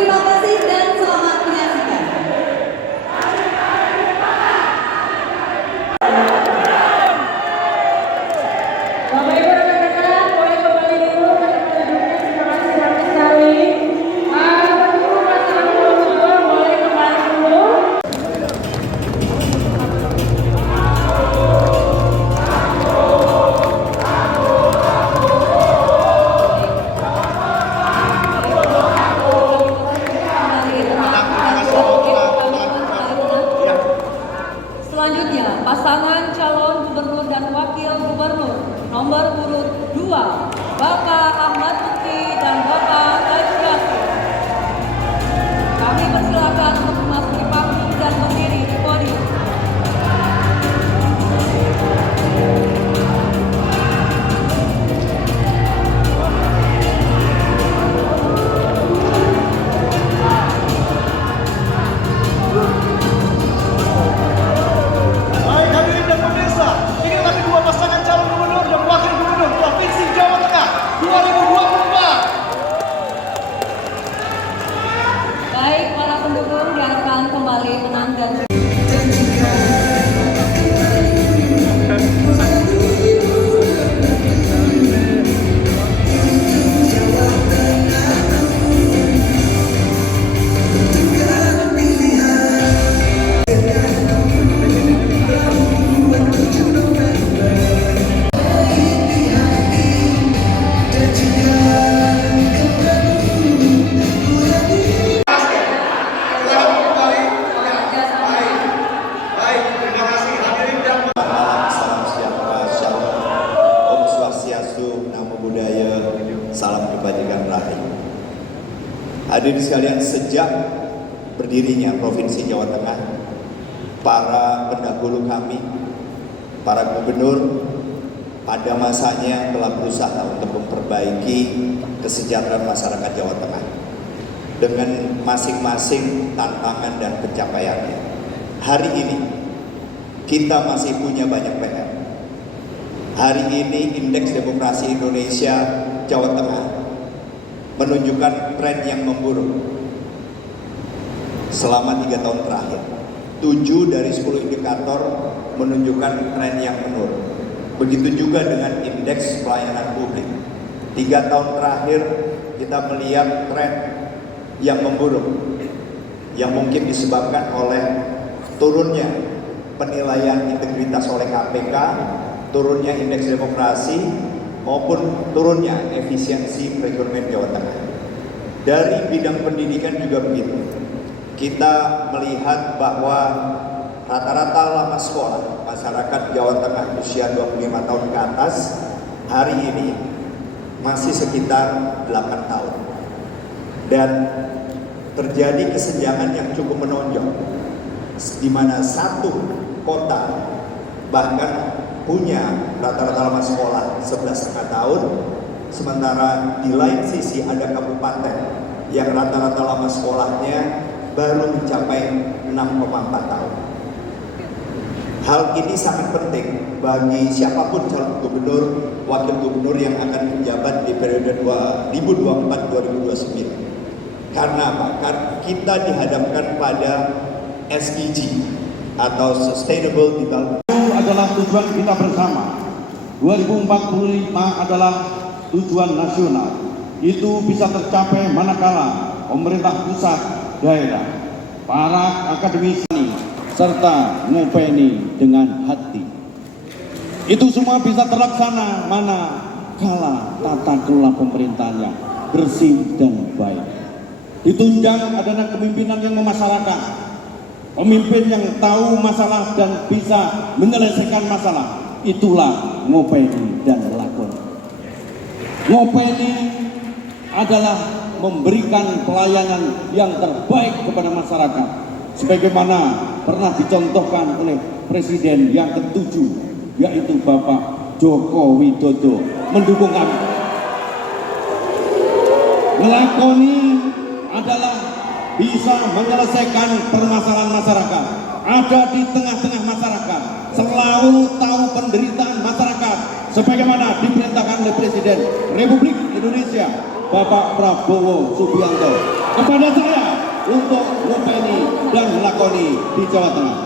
Terima kasih dan selamat menyaksikan. Bapak Ibu rekan-rekan, boleh kembali dulu ke tempat duduknya. Terima kasih banyak sekali. Pendukung pasangan nomor 2 boleh kembali dulu. Selanjutnya, pasangan calon gubernur dan wakil gubernur nomor urut 2, Bapak Ahmad Lutfi dan Bapak Tajiasi. Kami persilakan untuk memasuki panggung dan berdiri di podium. Baik hadirin dan pemirsa, inilah kedua pasangan calon gubernur dan wakil gubernur Provinsi Jawa Tengah 2024. Baik, para pendukung diharapkan kembali tenang dan Baik, terima kasih hadirin dan Salam sejahtera, shalom, Om Swastiastu, Namo Buddhaya, salam kebajikan rahayu. Hadirin sekalian, sejak berdirinya Provinsi Jawa Tengah, para pendahulu kami, para gubernur, pada masanya telah berusaha untuk memperbaiki kesejahteraan masyarakat Jawa Tengah dengan masing-masing tantangan dan pencapaiannya. Hari ini kita masih punya banyak PR. Hari ini Indeks Demokrasi Indonesia Jawa Tengah menunjukkan tren yang memburuk selama 3 tahun terakhir. 7 dari 10 indikator menunjukkan tren yang menurun. Begitu juga dengan indeks pelayanan publik. 3 tahun terakhir kita melihat tren yang memburuk, yang mungkin disebabkan oleh turunnya penilaian integritas oleh KPK, turunnya indeks demokrasi, maupun turunnya efisiensi perekonomian Jawa Tengah. Dari bidang pendidikan juga begitu. Kita melihat bahwa rata-rata lama sekolah masyarakat Jawa Tengah usia 25 tahun ke atas hari ini masih sekitar 8 tahun. Dan terjadi kesenjangan yang cukup menonjol, di mana satu kota bahkan punya rata-rata lama sekolah 11,5 tahun, sementara di lain sisi ada kabupaten yang rata-rata lama sekolahnya baru mencapai 6,4 tahun. Hal ini sangat penting bagi siapapun calon gubernur, wakil gubernur yang akan menjabat di periode 2024-2029. Karena apa? Karena kita dihadapkan pada SDG atau Sustainable Development. Itu adalah tujuan kita bersama. 2045 adalah tujuan nasional. Itu bisa tercapai manakala pemerintah pusat, daerah, para akademisi, serta ngopeni dengan hati. Itu semua bisa terlaksana manakala tata kelola pemerintahannya bersih dan baik. Ditunjang adanya kepemimpinan yang memasyarakat, pemimpin yang tahu masalah dan bisa menyelesaikan masalah. Itulah ngopeni dan lakon. Ngopeni adalah memberikan pelayanan yang terbaik kepada masyarakat, sebagaimana pernah dicontohkan oleh Presiden yang ke-7, yaitu Bapak Joko Widodo, mendukung kami. Ngelakoni adalah bisa menyelesaikan permasalahan masyarakat, ada di tengah-tengah masyarakat, selalu tahu penderitaan masyarakat, sebagaimana diperintahkan oleh Presiden Republik Indonesia Bapak Prabowo Subianto. kepada saya untuk ngopeni dan lakoni di Jawa Tengah.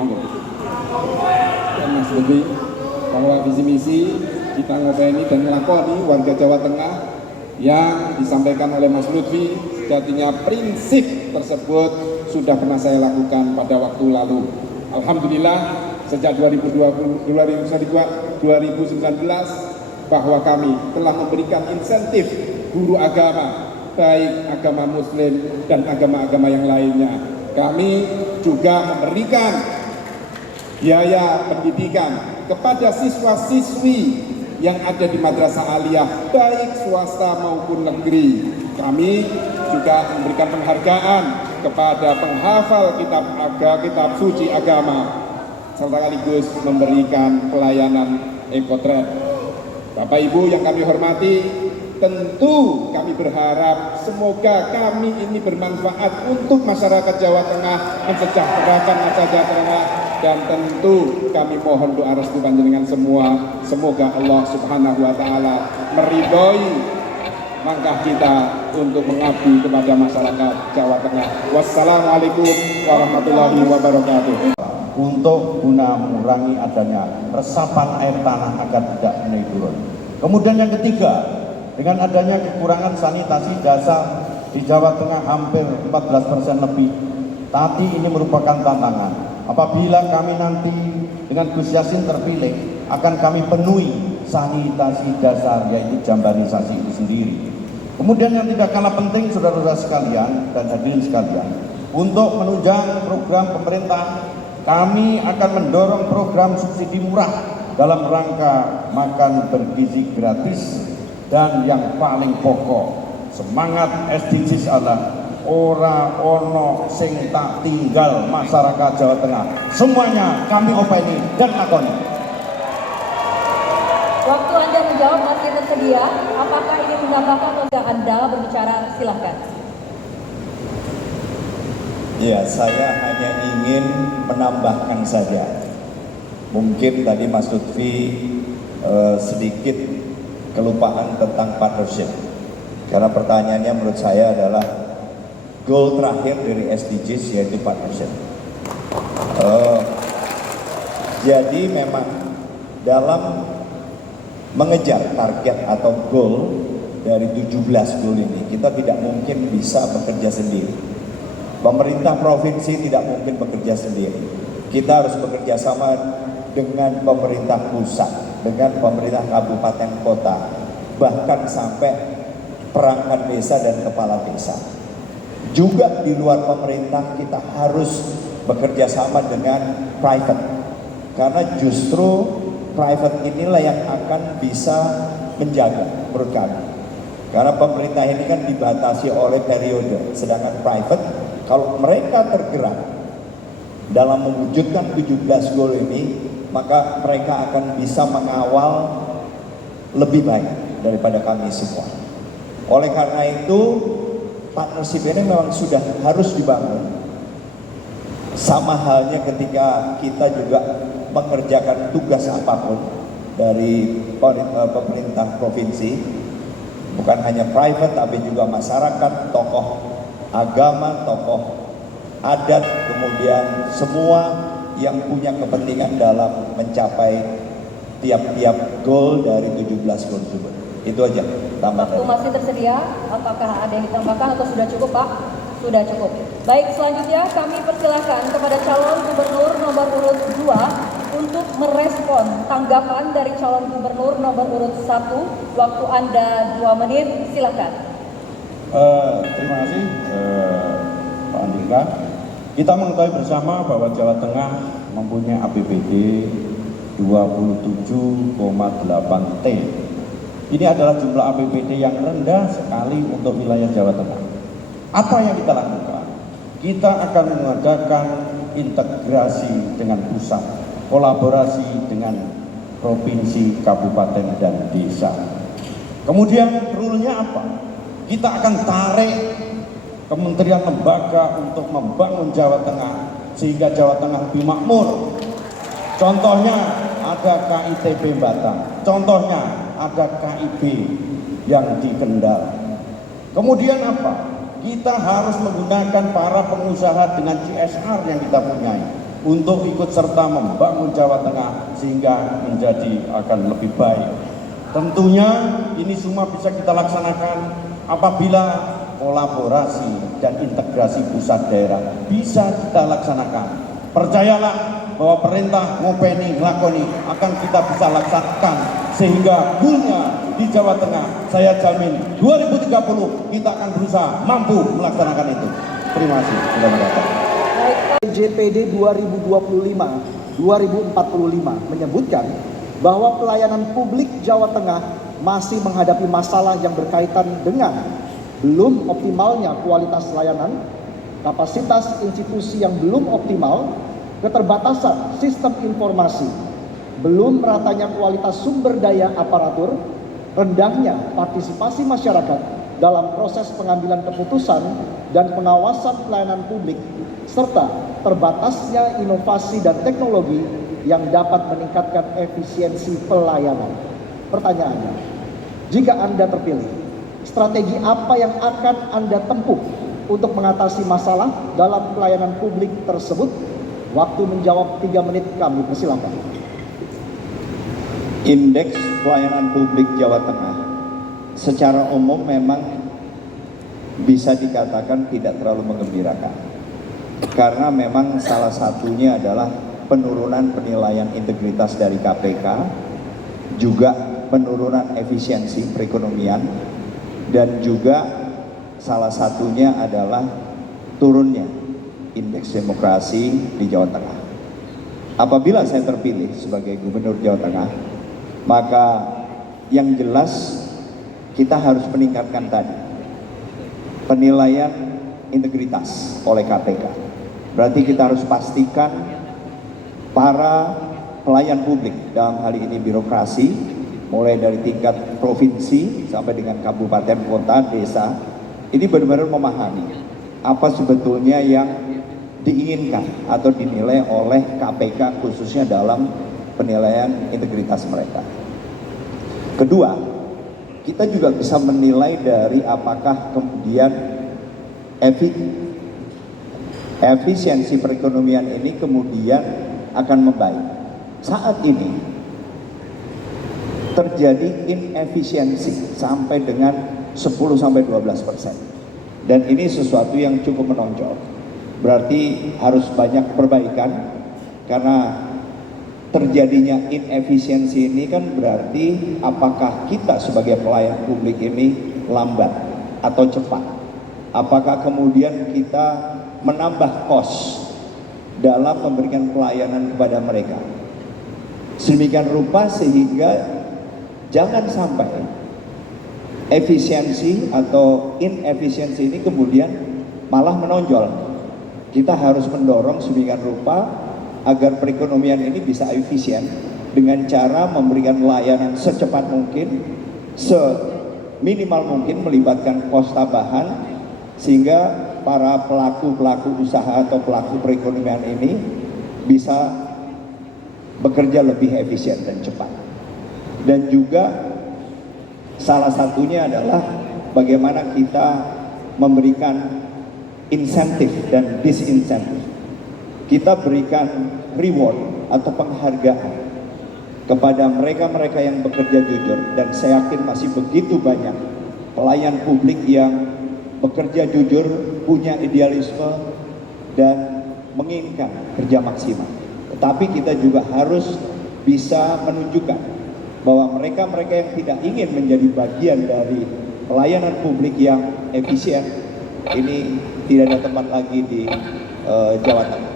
Monggo. Dan Mas Lutfi, bahwa visi misi kita ngopeni dan ngelakoni warga Jawa Tengah yang disampaikan oleh Mas Lutfi, sejatinya prinsip tersebut sudah pernah saya lakukan pada waktu lalu. Alhamdulillah sejak 2019 bahwa kami telah memberikan insentif guru agama, baik agama muslim dan agama-agama yang lainnya. Kami juga memberikan biaya pendidikan kepada siswa-siswi yang ada di madrasah aliyah, baik swasta maupun negeri. Kami juga memberikan penghargaan kepada penghafal kitab suci agama, sekaligus memberikan pelayanan ekotret. Bapak Ibu yang kami hormati, tentu kami berharap semoga kami ini bermanfaat untuk masyarakat Jawa Tengah, mensejahterakan masyarakat Tengah, dan tentu kami mohon doa restu panjenengan semua. Semoga Allah Subhanahu wa taala meridhoi langkah kita untuk mengabdi kepada masyarakat Jawa Tengah. Wassalamualaikum warahmatullahi wabarakatuh. Untuk guna mengurangi adanya resapan air tanah agar tidak naik turun. Kemudian yang ketiga, dengan adanya kekurangan sanitasi dasar di Jawa Tengah hampir 14% lebih, tapi ini merupakan tantangan. Apabila kami nanti dengan Gus Yassin terpilih, akan kami penuhi sanitasi dasar, yaitu jambanisasi itu sendiri. Kemudian yang tidak kalah penting, saudara-saudara sekalian dan hadirin sekalian, untuk menunjang program pemerintah, kami akan mendorong program subsidi murah dalam rangka makan bergizi gratis, dan yang paling pokok semangat SDGs adalah ora ono sing tak tinggal masyarakat Jawa Tengah. Semuanya kami openi dan lakoni. Waktu Anda menjawab masih tersedia. Apakah ini menambahkan atau tidak Anda berbicara? Silahkan. Ya, saya hanya ingin menambahkan saja. Mungkin tadi Mas Lutfi sedikit kelupaan tentang partnership. Karena pertanyaannya menurut saya adalah goal terakhir dari SDGs, yaitu partnership. Jadi memang dalam mengejar target atau goal dari 17 goal ini, kita tidak mungkin bisa bekerja sendiri. Pemerintah provinsi tidak mungkin bekerja sendiri. Kita harus bekerja sama dengan pemerintah pusat, dengan pemerintah kabupaten kota, bahkan sampai perangkat desa dan kepala desa. Juga di luar pemerintah kita harus bekerja sama dengan private, karena justru private inilah yang akan bisa menjaga menurut kami. Karena pemerintah ini kan dibatasi oleh periode, sedangkan private kalau mereka tergerak dalam mewujudkan 17 goal ini, maka mereka akan bisa mengawal lebih baik daripada kami semua. Oleh karena itu, partnership ini memang sudah harus dibangun. Sama halnya ketika kita juga mengerjakan tugas apapun dari pemerintah provinsi, bukan hanya private tapi juga masyarakat, tokoh agama, tokoh adat, kemudian semua yang punya kepentingan dalam mencapai tiap-tiap goal dari 17 goal tersebut. Itu aja tambahan. Waktu masih tersedia, apakah ada yang ditambahkan atau sudah cukup, Pak? Sudah cukup. Baik, selanjutnya kami persilakan kepada calon gubernur nomor urut 2 untuk merespon tanggapan dari calon gubernur nomor urut 1. Waktu Anda 2 menit, silakan. Terima kasih Pak Andika. Kita mengetahui bersama bahwa Jawa Tengah mempunyai APBD 27,8 T. Ini adalah jumlah APBD yang rendah sekali untuk wilayah Jawa Tengah. Apa yang kita lakukan? Kita akan mengadakan integrasi dengan pusat, kolaborasi dengan provinsi, kabupaten, dan desa. Kemudian rule-nya apa? Kita akan tarik kementerian lembaga untuk membangun Jawa Tengah sehingga Jawa Tengah lebih makmur. Contohnya ada KITB Batang, contohnya ada KIB yang di Kendal. Kemudian apa? kita harus menggunakan para pengusaha dengan CSR yang kita punyai untuk ikut serta membangun Jawa Tengah sehingga menjadi akan lebih baik. Tentunya ini semua bisa kita laksanakan apabila kolaborasi dan integrasi pusat daerah bisa kita laksanakan. Percayalah bahwa perintah ngopeni nglakoni akan kita bisa laksanakan sehingga goalnya di Jawa Tengah saya jamin 2030 kita akan berusaha mampu melaksanakan itu. Terima kasih sudah mendatang. JPD 2025-2045 menyebutkan bahwa pelayanan publik Jawa Tengah masih menghadapi masalah yang berkaitan dengan belum optimalnya kualitas layanan, kapasitas institusi yang belum optimal, keterbatasan sistem informasi, belum meratanya kualitas sumber daya aparatur, rendahnya partisipasi masyarakat dalam proses pengambilan keputusan dan pengawasan pelayanan publik, serta terbatasnya inovasi dan teknologi yang dapat meningkatkan efisiensi pelayanan. Pertanyaannya, jika Anda terpilih, strategi apa yang akan Anda tempuh untuk mengatasi masalah dalam pelayanan publik tersebut? Waktu menjawab 3 menit, kami persilakan. Indeks pelayanan publik Jawa Tengah secara umum memang bisa dikatakan tidak terlalu menggembirakan. Karena memang salah satunya adalah penurunan penilaian integritas dari KPK, juga penurunan efisiensi perekonomian, dan juga salah satunya adalah turunnya indeks demokrasi di Jawa Tengah. Apabila saya terpilih sebagai Gubernur Jawa Tengah, maka yang jelas kita harus meningkatkan tadi penilaian integritas oleh KPK. Berarti kita harus pastikan para pelayan publik, dalam hal ini birokrasi, mulai dari tingkat provinsi sampai dengan kabupaten, kota, desa, ini benar-benar memahami apa sebetulnya yang diinginkan atau dinilai oleh KPK khususnya dalam penilaian integritas mereka. Kedua, kita juga bisa menilai dari apakah kemudian efisiensi perekonomian ini kemudian akan membaik. Saat ini terjadi inefisiensi sampai dengan 10-12%. Dan ini sesuatu yang cukup menonjol. Berarti harus banyak perbaikan, karena terjadinya inefisiensi ini kan berarti apakah kita sebagai pelayan publik ini lambat atau cepat. Apakah kemudian kita menambah kos dalam memberikan pelayanan kepada mereka. Sedemikian rupa sehingga jangan sampai efisiensi atau inefisiensi ini kemudian malah menonjol. Kita harus mendorong sedemikian rupa agar perekonomian ini bisa efisien dengan cara memberikan layanan secepat mungkin, seminimal mungkin, melibatkan kos tambahan sehingga para pelaku usaha atau pelaku perekonomian ini bisa bekerja lebih efisien dan cepat. Dan juga salah satunya adalah bagaimana kita memberikan insentif dan disinsentif. Kita berikan reward atau penghargaan kepada mereka-mereka yang bekerja jujur, dan saya yakin masih begitu banyak pelayan publik yang bekerja jujur, punya idealisme dan menginginkan kerja maksimal. Tetapi kita juga harus bisa menunjukkan bahwa mereka-mereka yang tidak ingin menjadi bagian dari pelayanan publik yang efisien ini tidak ada tempat lagi di Jawa Tengah.